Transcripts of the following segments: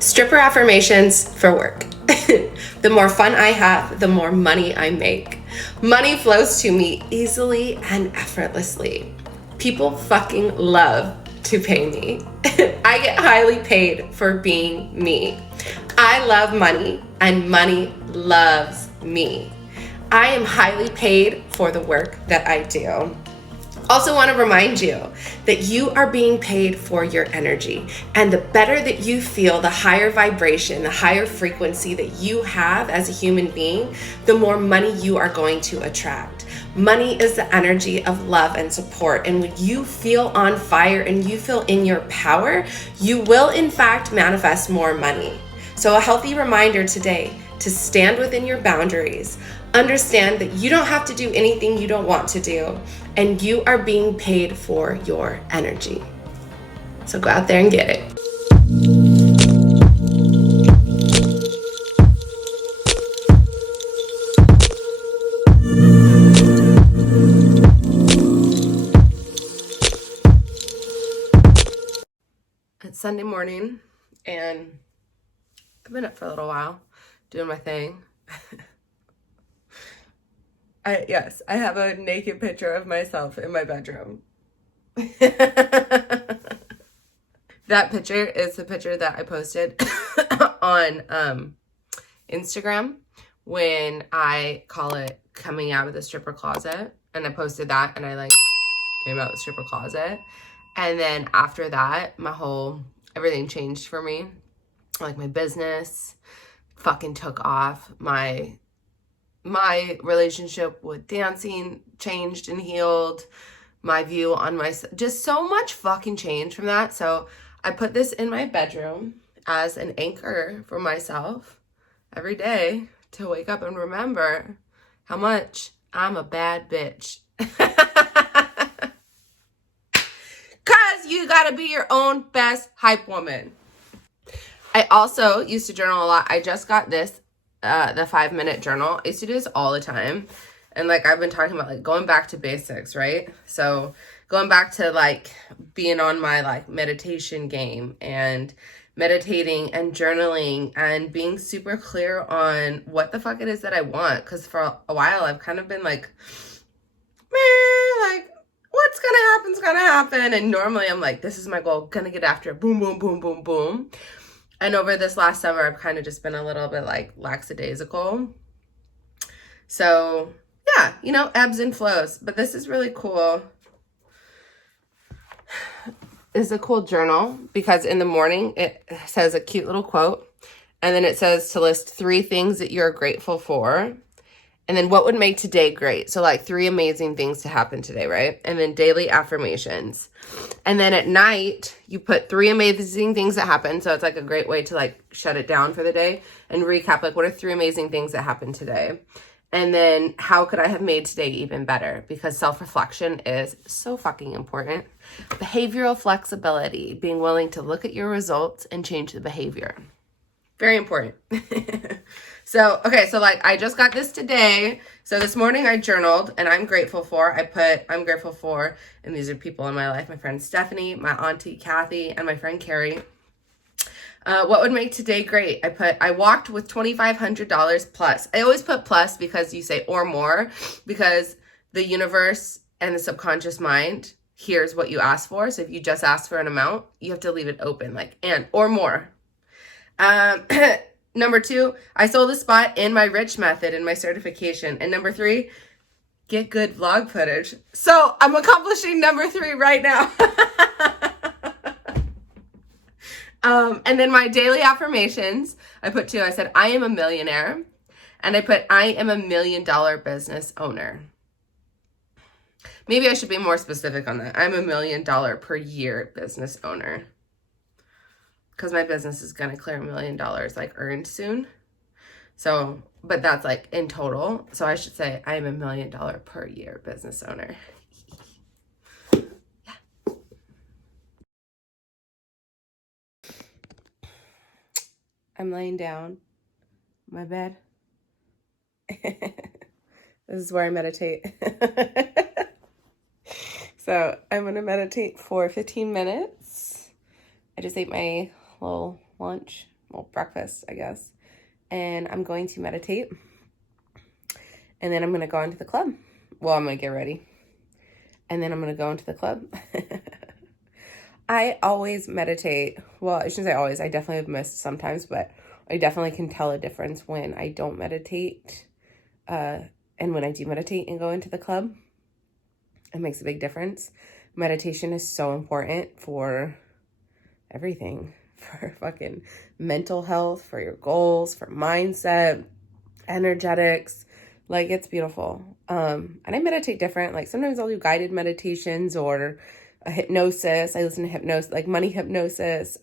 Stripper affirmations for work. The more fun I have, the more money I make. Money flows to me easily and effortlessly. People fucking love to pay me. I get highly paid for being me. I love money and money loves me. I am highly paid for the work that I do. Also want to remind you that you are being paid for your energy. And the better that you feel, the higher vibration, the higher frequency that you have as a human being, the more money you are going to attract. Money is the energy of love and support. And when you feel on fire and you feel in your power, you will in fact manifest more money. So a healthy reminder today to stand within your boundaries. Understand that you don't have to do anything you don't want to do, and you are being paid for your energy. So go out there and get it. It's Sunday morning, and I've been up for a little while doing my thing. I have a naked picture of myself in my bedroom. That picture is the picture that I posted on Instagram when I call it coming out of the stripper closet. And I posted that and I came out of the stripper closet. And then after that, everything changed for me. Like my business fucking took off. My relationship with dancing changed and healed. My view on just so much fucking change from that. So I put this in my bedroom as an anchor for myself every day to wake up and remember how much I'm a bad bitch. Cause you gotta be your own best hype woman. I also used to journal a lot. I just got this the 5-minute journal. I used to do this all the time. And I've been talking about going back to basics, right? So going back to being on my meditation game and meditating and journaling and being super clear on what the fuck it is that I want. Cause for a while I've kind of been what's gonna happen's gonna happen. And normally I'm this is my goal, gonna get after it. Boom, boom, boom, boom, boom. And over this last summer, I've kind of just been a little bit lackadaisical. So yeah, ebbs and flows. But this is really cool. This is a cool journal because in the morning, it says a cute little quote. And then it says to list 3 things that you're grateful for. And then what would make today great? So 3 amazing things to happen today, right? And then daily affirmations. And then at night, you put 3 amazing things that happen. So it's a great way to shut it down for the day and recap what are 3 amazing things that happened today? And then how could I have made today even better? Because self-reflection is so fucking important. Behavioral flexibility, being willing to look at your results and change the behavior. Very important. So, okay, so I just got this today. So this morning I journaled and I'm grateful for, I'm grateful for, and these are people in my life, my friend Stephanie, my auntie Kathy, and my friend Carrie. What would make today great? I walked with $2,500 plus. I always put plus because you say or more, because the universe and the subconscious mind hears what you ask for. So if you just ask for an amount, you have to leave it open, and or more. Number 2, I sold a spot in my Rich method in my certification. And number 3, get good vlog footage. So I'm accomplishing number 3 right now. And then my daily affirmations, I put 2. I said, I am a millionaire. And I put, I am $1 million business owner. Maybe I should be more specific on that. I'm $1 million per year business owner. Because my business is going to clear $1 million earned soon. So, but that's in total. So I should say I am $1 million per year business owner. Yeah. I'm laying down in my bed. This is where I meditate. So I'm going to meditate for 15 minutes. I just ate my little lunch well, breakfast, I guess. And I'm going to meditate. And then I'm going to go into the club. Well, I'm going to get ready. And then I'm going to go into the club. I always meditate. Well, I shouldn't say always. I definitely have missed sometimes, but I definitely can tell a difference when I don't meditate and when I do meditate and go into the club. It makes a big difference. Meditation is so important for everything, for fucking mental health, for your goals, for mindset, energetics. Like, it's beautiful. And I meditate different. Like, sometimes I'll do guided meditations or a hypnosis. I listen to hypnosis, like money hypnosis.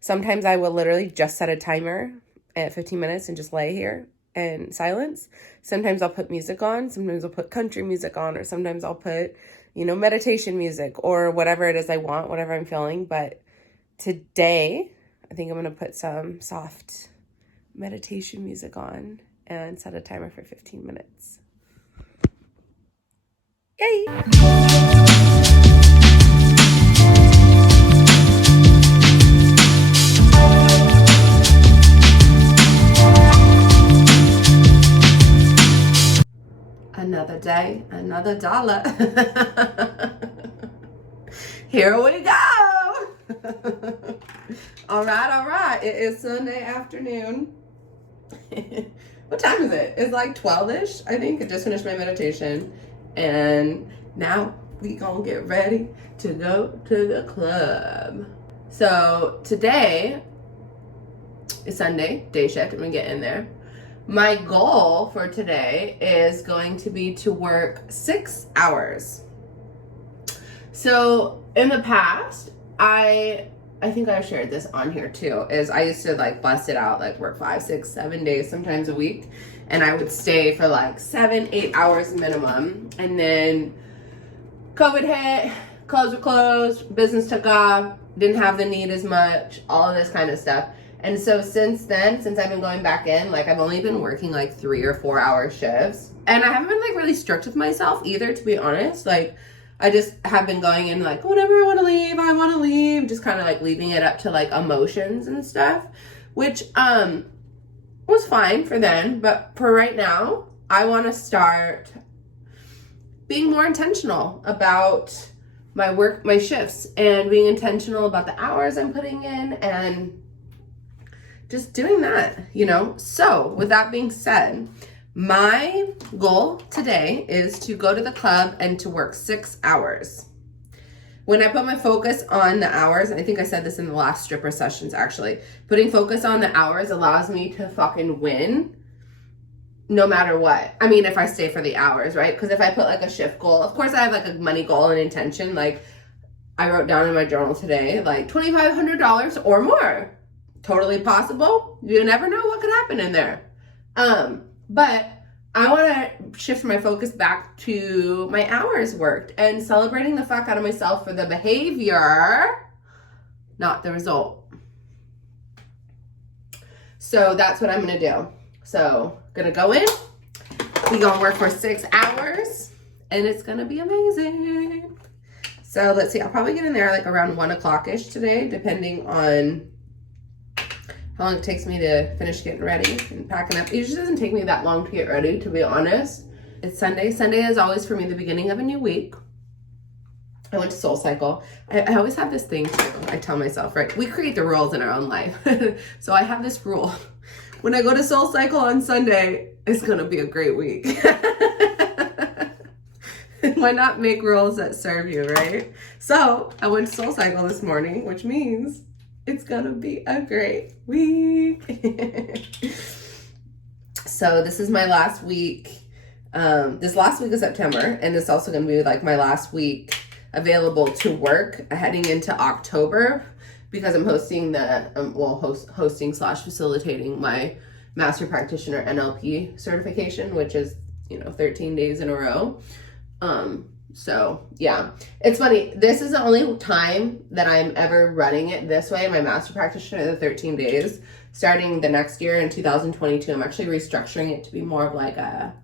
Sometimes I will literally just set a timer at 15 minutes and just lay here in silence. Sometimes I'll put music on. Sometimes I'll put country music on, or sometimes I'll put, meditation music or whatever it is I want, whatever I'm feeling. But today, I think I'm going to put some soft meditation music on and set a timer for 15 minutes. Yay! Another day, another dollar. Here we go. All right. It is Sunday afternoon. What time is it? It's like 12-ish, I think. I just finished my meditation. And now we gonna get ready to go to the club. So today is Sunday, day shift. I'm gonna get in there. My goal for today is going to be to work 6 hours. So in the past, I think I've shared this on here too, is I used to like bust it out, like work 5, 6, 7 days, sometimes a week. And I would stay for like 7, 8 hours minimum. And then COVID hit, clubs were closed, business took off, didn't have the need as much, all of this kind of stuff. And so since then, since I've been going back in, like I've only been working like 3 or 4 hour shifts. And I haven't been like really strict with myself either, to be honest. Like I just have been going in like, whenever I want to leave, just kind of like leaving it up to like emotions and stuff, which was fine for then. But for right now, I want to start being more intentional about my work, my shifts, and being intentional about the hours I'm putting in and just doing that, So with that being said, my goal today is to go to the club and to work 6 hours. When I put my focus on the hours, and I think I said this in the last stripper sessions actually, putting focus on the hours allows me to fucking win no matter what. I mean, if I stay for the hours, right? Because if I put like a shift goal, of course I have like a money goal and intention. Like I wrote down in my journal today, like $2,500 or more. Totally possible. You never know what could happen in there. But I want to shift my focus back to my hours worked and celebrating the fuck out of myself for the behavior, not the result. So that's what I'm going to do. So going to go in, we're going to work for 6 hours and it's going to be amazing. So let's see, I'll probably get in there like around 1 o'clock-ish today, depending on how long it takes me to finish getting ready and packing up. It usually doesn't take me that long to get ready, to be honest. It's Sunday. Sunday is always for me the beginning of a new week. I went to SoulCycle. I always have this thing too. I tell myself, right? We create the rules in our own life. So I have this rule. When I go to SoulCycle on Sunday, it's going to be a great week. Why not make rules that serve you, right? So I went to SoulCycle this morning, which means it's gonna be a great week. So this is my last week. This last week of September, and it's also gonna be like my last week available to work heading into October, because I'm hosting the hosting/facilitating my master practitioner NLP certification, which is 13 days in a row. So yeah, it's funny. This is the only time that I'm ever running it this way. My master practitioner, the 13 days, starting the next year in 2022, I'm actually restructuring it to be more of like a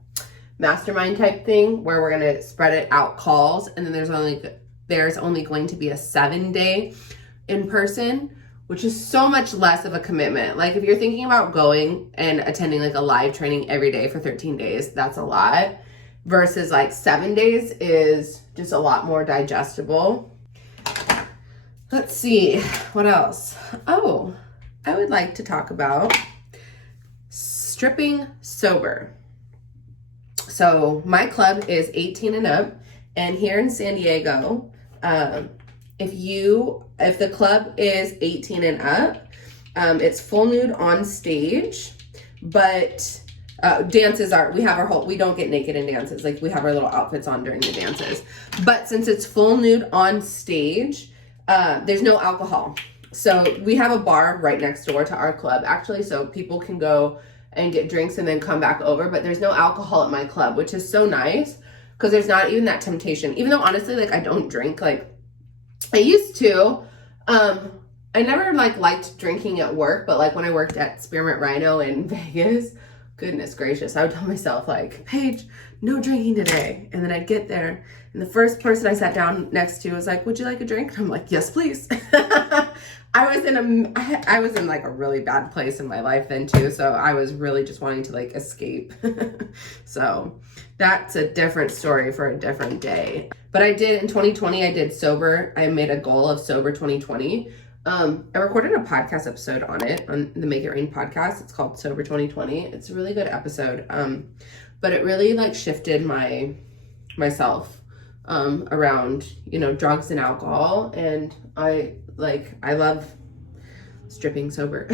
mastermind type thing where we're going to spread it out calls. And then there's only going to be a 7-day in person which is so much less of a commitment. Like if you're thinking about going and attending like a live training every day for 13 days, that's a lot, versus like 7 days is just a lot more digestible. Let's see, what else? Oh, I would like to talk about stripping sober. So my club is 18 and up, and here in San Diego, if the club is 18 and up, it's full nude on stage, but dances are, we don't get naked in dances. Like we have our little outfits on during the dances, but since it's full nude on stage, there's no alcohol. So we have a bar right next door to our club, actually, so people can go and get drinks and then come back over, but there's no alcohol at my club, which is so nice because there's not even that temptation. Even though honestly, like I don't drink, like I used to. I never like liked drinking at work, but like when I worked at Spearmint Rhino in Vegas, goodness gracious, I would tell myself like, Paige, no drinking today. And then I'd get there and the first person I sat down next to was like, would you like a drink? And I'm like, yes, please. I was in like a really bad place in my life then too. So I was really just wanting to like escape. So that's a different story for a different day. But I did in 2020, I did sober. I made a goal of sober 2020. I recorded a podcast episode on it, on the Make It Rain podcast. It's called Sober 2020. It's a really good episode. But it really like shifted myself around, you know, drugs and alcohol. And I love stripping sober.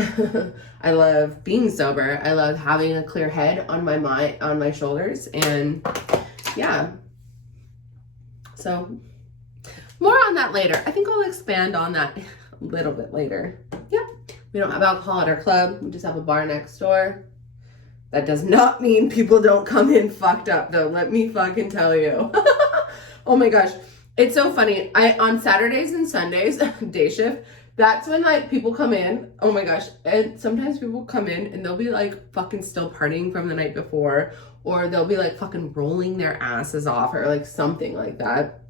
I love being sober. I love having a clear head on my mind, on my shoulders. And yeah. So more on that later. I think I'll expand on that a little bit later. Yeah. We don't have alcohol at our club. We just have a bar next door. That does not mean people don't come in fucked up though. Let me fucking tell you. Oh my gosh. It's so funny. On Saturdays and Sundays, day shift, that's when like people come in. Oh my gosh. And sometimes people come in and they'll be like fucking still partying from the night before, or they'll be like fucking rolling their asses off or like something like that.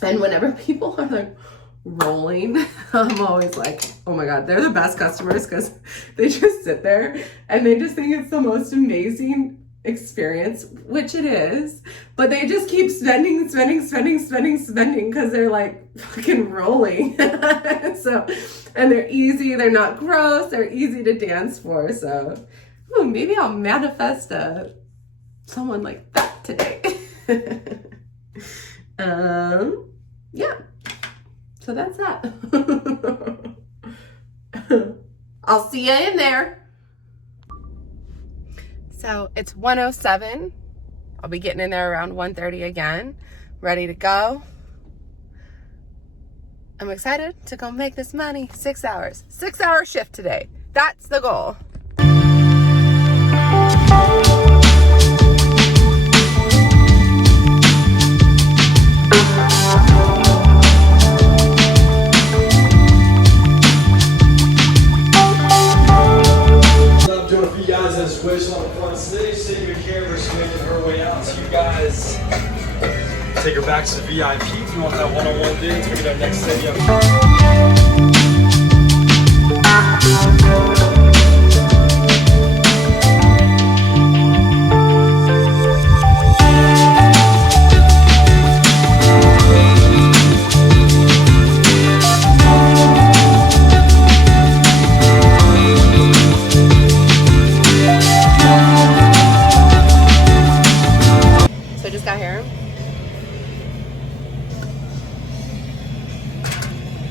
And whenever people are like rolling, I'm always like, oh my God, they're the best customers because they just sit there and they just think it's the most amazing experience, which it is, but they just keep spending because they're like fucking rolling. So, and they're easy, they're not gross, they're easy to dance for. So maybe I'll manifest someone like that today. Yeah, so that's that. I'll see you in there. So it's 1:07. I'll be getting in there around 1:30 again, ready to go. I'm excited to go make this money. 6 hours, 6-hour shift today. That's the goal. Switch on the front stage, sitting your camera's making her way out. So you guys take her back to the VIP if you want that one-on-one dance. We're gonna next set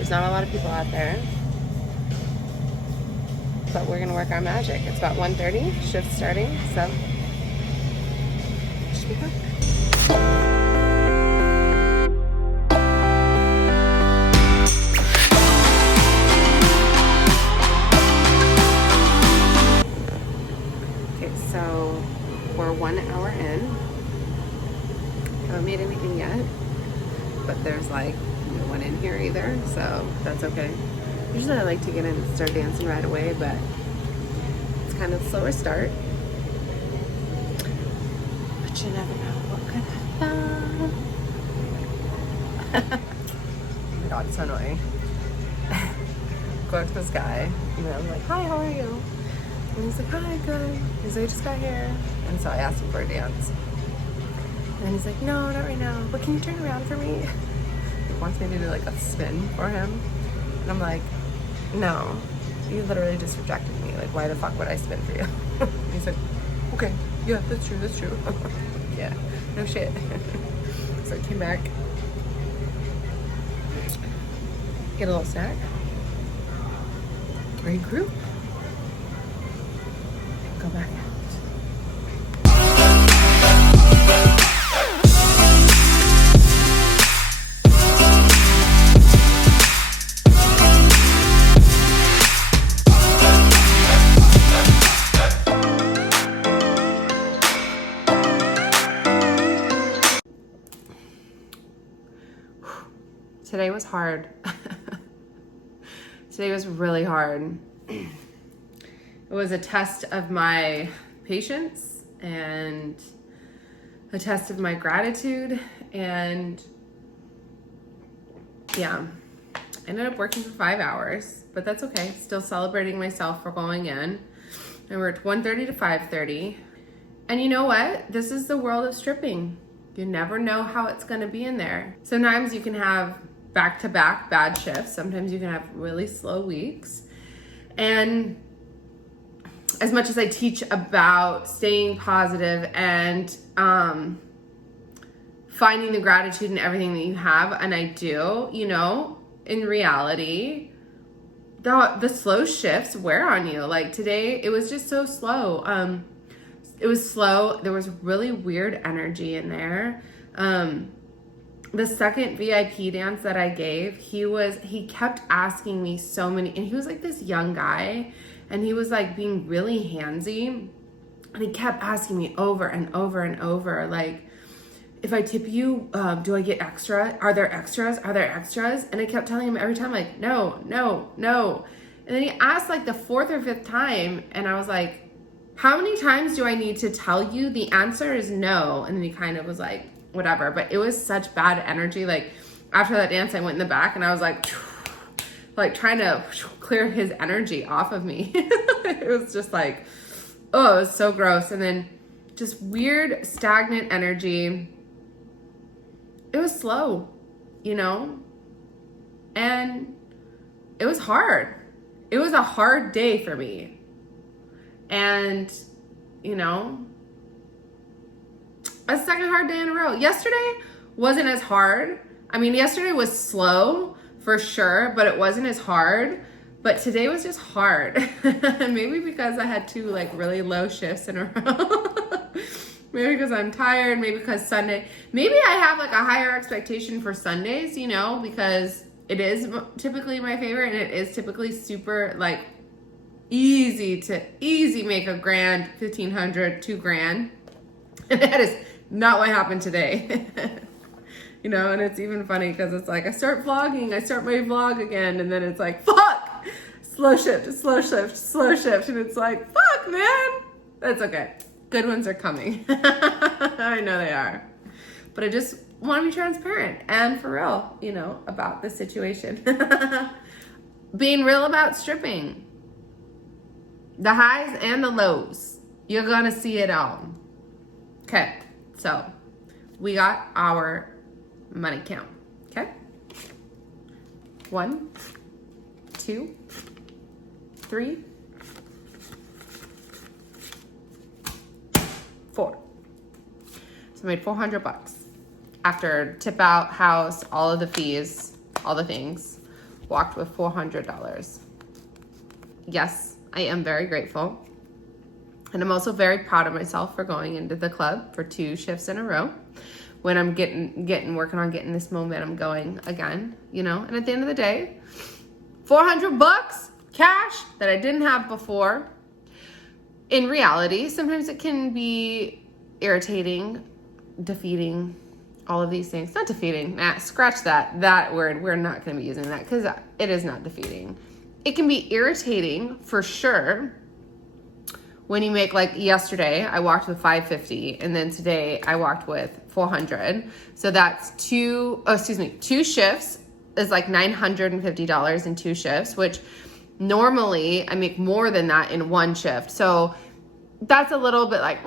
not a lot of people out there, but we're gonna work our magic. It's about 1:30, shift starting, so should be fun. Okay, so we're 1 hour in. Haven't made anything yet, but there's like no one in here either, so that's okay. Usually I like to get in and start dancing right away, but it's kind of a slower start. But you never know what could happen. Oh my God, it's so annoying. go up to this guy, you know, I'm like, hi, how are you? And he's like, hi, good. He's like, I just got here. And so I asked him for a dance. And he's like, no, not right now. But can you turn around for me? He wants me to do like a spin for him. And I'm like, no, you literally just rejected me. Like, why the fuck would I spin for you? He's like, okay, yeah, that's true. Yeah, no shit. So I came back, get a little snack, regroup, go back out. Today was hard. Today was really hard. It was a test of my patience and a test of my gratitude. And yeah, I ended up working for 5 hours, but that's okay. Still celebrating myself for going in. I worked 1:30 to 5:30. And you know what? This is the world of stripping. You never know how it's going to be in there. Sometimes you can have back-to-back bad shifts. Sometimes you can have really slow weeks. And as much as I teach about staying positive and finding the gratitude in everything that you have, and I do, you know, in reality, the slow shifts wear on you. Like today, it was just so slow. It was slow. There was really weird energy in there. The second VIP dance that I gave, he kept asking me so many, and he was like this young guy, and he was like being really handsy, and he kept asking me over and over and over, like, if I tip you, do I get extra? Are there extras? Are there extras? And I kept telling him every time, like, no. And then he asked like the fourth or fifth time, and I was like, how many times do I need to tell you? The answer is no. And then he kind of was like, whatever. But it was such bad energy. Like after that dance, I went in the back and I was like trying to clear his energy off of me. It was just like, oh, it was so gross. And then just weird stagnant energy. It was slow, you know, and it was hard. It was a hard day for me. And, you know, a second hard day in a row. Yesterday wasn't as hard. I mean, yesterday was slow for sure, but it wasn't as hard. But today was just hard. Maybe because I had two like really low shifts in a row. Maybe because I'm tired. Maybe because Sunday. Maybe I have like a higher expectation for Sundays, you know, because it is typically my favorite, and it is typically super like easy make a grand, 1,500, $2,000. And that is not what happened today. You know, and it's even funny because it's like I start my vlog again, and then it's like, fuck, slow shift. And it's like, fuck, man. That's okay. Good ones are coming. I know they are. But I just want to be transparent and for real, you know, about the situation. Being real about stripping. The highs and the lows. You're going to see it all. Okay, so we got our money count. Okay? 1, 2, 3, 4. So I made $400 after tip out, house, all of the fees, all the things. Walked with $400. Yes, I am very grateful. And I'm also very proud of myself for going into the club for 2 shifts in a row when I'm working on getting this momentum going again, you know? And at the end of the day, $400 cash that I didn't have before. In reality, sometimes it can be irritating, defeating, all of these things. Not defeating, scratch that word. We're not going to be using that because it is not defeating. It can be irritating for sure when you make, like yesterday, I walked with $550, and then today I walked with $400. So that's 2 shifts is like $950 in 2 shifts, which Normally, I make more than that in one shift. So that's a little bit like,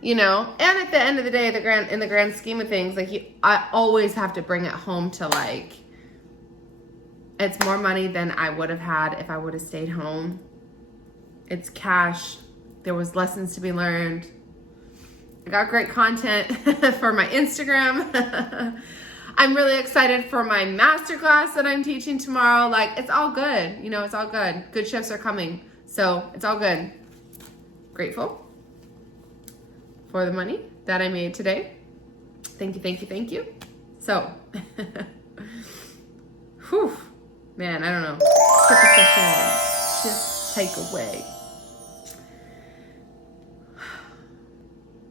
you know. And at the end of the day, in the grand scheme of things, like I always have to bring it home to like, it's more money than I would have had if I would have stayed home. It's cash. There was lessons to be learned. I got great content for my Instagram. I'm really excited for my masterclass that I'm teaching tomorrow. Like, it's all good. You know, it's all good. Good shifts are coming. So it's all good. Grateful for the money that I made today. Thank you, thank you, thank you. So, whew, man, I don't know. Quick session, just take away.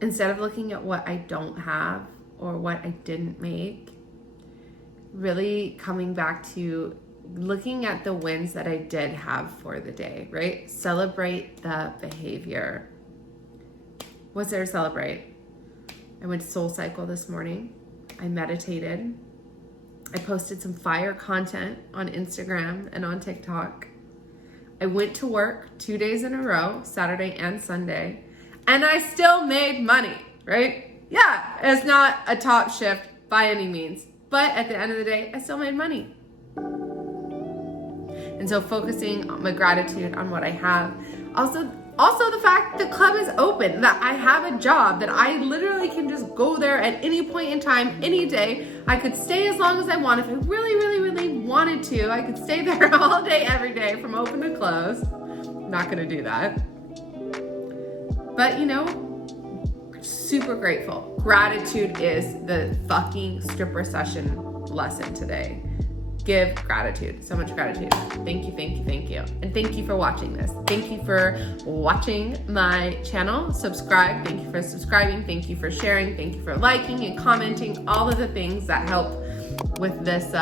Instead of looking at what I don't have or what I didn't make, really coming back to looking at the wins that I did have for the day, right? Celebrate the behavior. What's there to celebrate? I went to Soul Cycle this morning. I meditated. I posted some fire content on Instagram and on TikTok. I went to work 2 days in a row, Saturday and Sunday, and I still made money, right? Yeah, it's not a top shift by any means, but at the end of the day, I still made money. And so focusing on my gratitude on what I have. Also the fact the club is open, that I have a job, that I literally can just go there at any point in time, any day. I could stay as long as I want. If I really, really, really wanted to, I could stay there all day, every day from open to close. I'm not gonna do that. But you know, super grateful. Gratitude is the fucking stripper session lesson today. Give gratitude, so much gratitude. Thank you, thank you, thank you. And thank you for watching this. Thank you for watching my channel. Subscribe, thank you for subscribing. Thank you for sharing. Thank you for liking and commenting. All of the things that help with this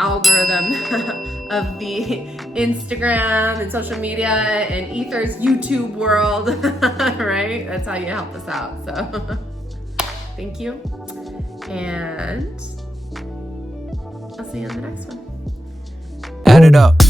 algorithm of the Instagram and social media and Ether's YouTube world, right? That's how you help us out. So thank you. And I'll see you on the next one. Add it up.